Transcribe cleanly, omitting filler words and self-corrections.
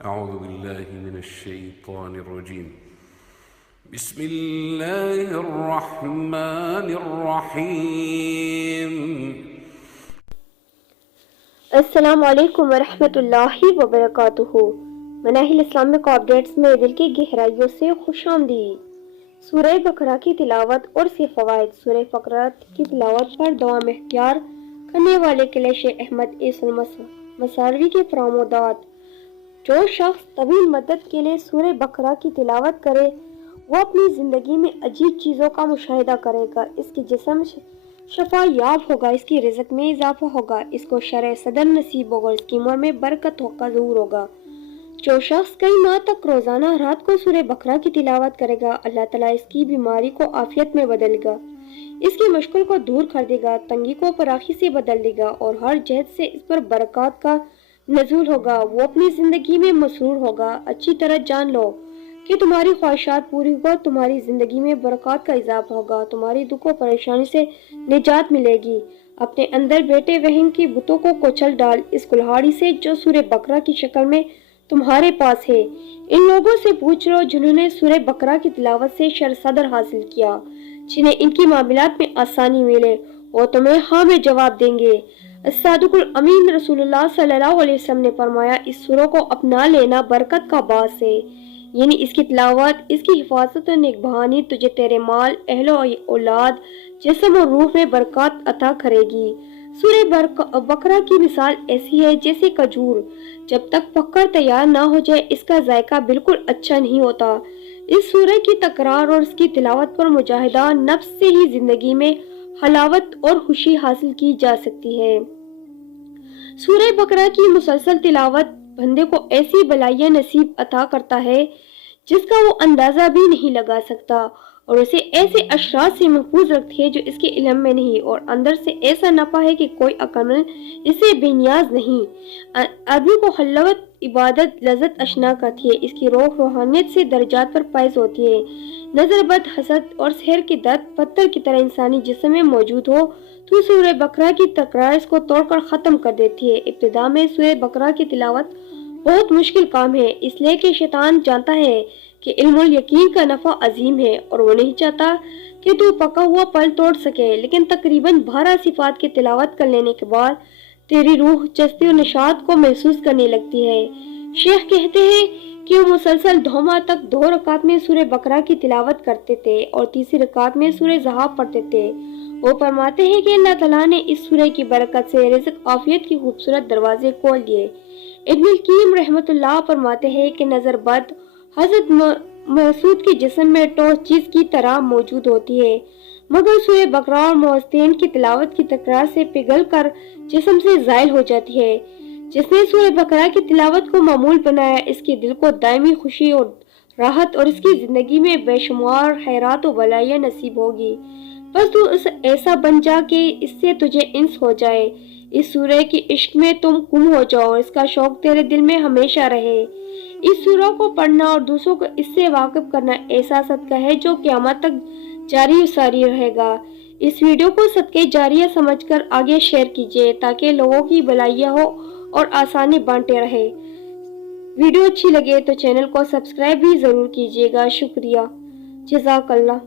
أعوذ بالله من الشيطان الرجيم. بسم الله الرحمن الرحيم. السلام علیکم ورحمۃ اللہ وبرکاتہ۔ مناہل اسلامک اپڈیٹس میں دل کی گہرائیوں سے خوش آمدید۔ سورہ بقرہ کی تلاوت اور اس کے فوائد۔ سورہ بقرہ کی تلاوت پر دوام اختیار کرنے والے قلعہ شیخ احمد عیسی مساروی کے فرمودات: جو شخص طویل مدت کے لیے سورہ بقرہ کی تلاوت کرے وہ اپنی زندگی میں عجیب چیزوں کا مشاہدہ کرے گا۔ اس کی جسم شفا یاب ہوگا، اس کی رزق میں اضافہ ہوگا، اس کو شرح صدر نصیب ہوگا، اس کی عمر میں برکت کا ظہور ہوگا۔ جو شخص کئی ماہ تک روزانہ رات کو سورہ بقرہ کی تلاوت کرے گا، اللہ تعالیٰ اس کی بیماری کو عافیت میں بدل گا، اس کی مشکل کو دور کر دے گا، تنگی کو فراخی سے بدل دے گا اور ہر جہت سے اس پر برکات کا نزول ہوگا۔ وہ اپنی زندگی میں مسرور ہوگا۔ اچھی طرح جان لو کہ تمہاری خواہشات پوری ہوگا، تمہاری زندگی میں برکات کا اضافہ ہوگا، تمہاری دکھ و پریشانی سے نجات ملے گی۔ اپنے اندر بیٹھے وہم کی بتوں کو کچل ڈال اس کلہاڑی سے جو سورہ بقرہ کی شکل میں تمہارے پاس ہے۔ ان لوگوں سے پوچھ لو جنہوں نے سورہ بقرہ کی تلاوت سے شرح صدر حاصل کیا، جنہیں ان کی معاملات میں آسانی ملے، وہ تمہیں ہاں میں جواب دیں گے۔ صادق الامین رسول اللہ صلی اللہ علیہ وسلم نے فرمایا، اس سورہ کو اپنا لینا برکت کا باعث ہے، یعنی اس کی تلاوت، اس کی حفاظت اور نگہبانی تجھے تیرے مال، اہل و اولاد، جسم اور روح میں برکات عطا کرے گی۔ سورہ بقرہ کی مثال ایسی ہے جیسے کھجور جب تک پک کر تیار نہ ہو جائے اس کا ذائقہ بالکل اچھا نہیں ہوتا۔ اس سورہ کی تکرار اور اس کی تلاوت پر مجاہدہ نفس سے ہی زندگی میں حلاوت اور خوشی حاصل کی جا سکتی ہے۔ سورہ بقرہ کی مسلسل تلاوت بندے کو ایسی بلائیاں نصیب عطا کرتا ہے جس کا وہ اندازہ بھی نہیں لگا سکتا، اور اسے ایسے اشرار سے محفوظ رکھتی ہے جو اس کے علم میں نہیں، اور اندر سے ایسا نفع ہے کہ کوئی عقلمند اسے بے نیاز نہیں۔ آدمی کو حلاوت عبادت لذت اشنا کرتی ہے، اس کی روح روحانیت سے درجات پر فائز ہوتی ہے۔ نظر بد، حسد اور سحر کے درد پتھر کی طرح انسانی جسم میں موجود ہو تو سورہ بقرہ کی تکرار اس کو توڑ کر ختم کر دیتی ہے۔ ابتدا میں سورہ بقرہ کی تلاوت بہت مشکل کام ہے، اس لیے کہ شیطان جانتا ہے کہ علم الیقین کا نفع عظیم ہے اور وہ نہیں چاہتا کہ تو پکا ہوا پل توڑ سکے، لیکن تقریباً 12 صفات کی تلاوت کر لینے کے بعد تیری روح چستی و نشاط کو محسوس کرنے لگتی ہے۔ شیخ کہتے ہیں کہ وہ مسلسل 2 ماہ تک 2 رکعت میں سورہ بقرہ کی تلاوت کرتے تھے اور تیسری رکعت میں سورہ زحاف پڑھتے تھے۔ وہ فرماتے ہیں کہ اللہ تعالیٰ نے اس سورہ کی برکت سے رزق عافیت کی خوبصورت دروازے کھول دیے۔ ابن القیم رحمۃ اللہ فرماتے ہیں کہ نظر بد حضرت مسعود کے جسم میں ٹوس چیز کی طرح موجود ہوتی ہے، مگر سورہ بقرہ اور معوذتین کی تلاوت کی تکرار سے پگھل کر جسم سے زائل ہو جاتی ہے۔ جس نے سورہ بقرہ کی تلاوت کو معمول بنایا، اس کے دل کو دائمی خوشی اور راحت اور اس کی زندگی میں بے شمار خیرات و بھلائیاں نصیب ہوگی۔ بس تو ایسا بن جا کہ اس سے تجھے انس ہو جائے، اس سورہ کی عشق میں تم گم ہو جاؤ اور اس کا شوق تیرے دل میں ہمیشہ رہے۔ اس سورہ کو پڑھنا اور دوسروں کو اس سے واقف کرنا ایسا صدقہ ہے جو قیامت تک جاری و ساری رہے گا۔ اس ویڈیو کو صدقہ جاریہ سمجھ کر آگے شیئر کیجیے تاکہ لوگوں کی بھلائیاں ہو اور آسانی بانٹے رہے۔ ویڈیو اچھی لگے تو چینل کو سبسکرائب بھی ضرور کیجیے گا۔ شکریہ، جزاک اللہ۔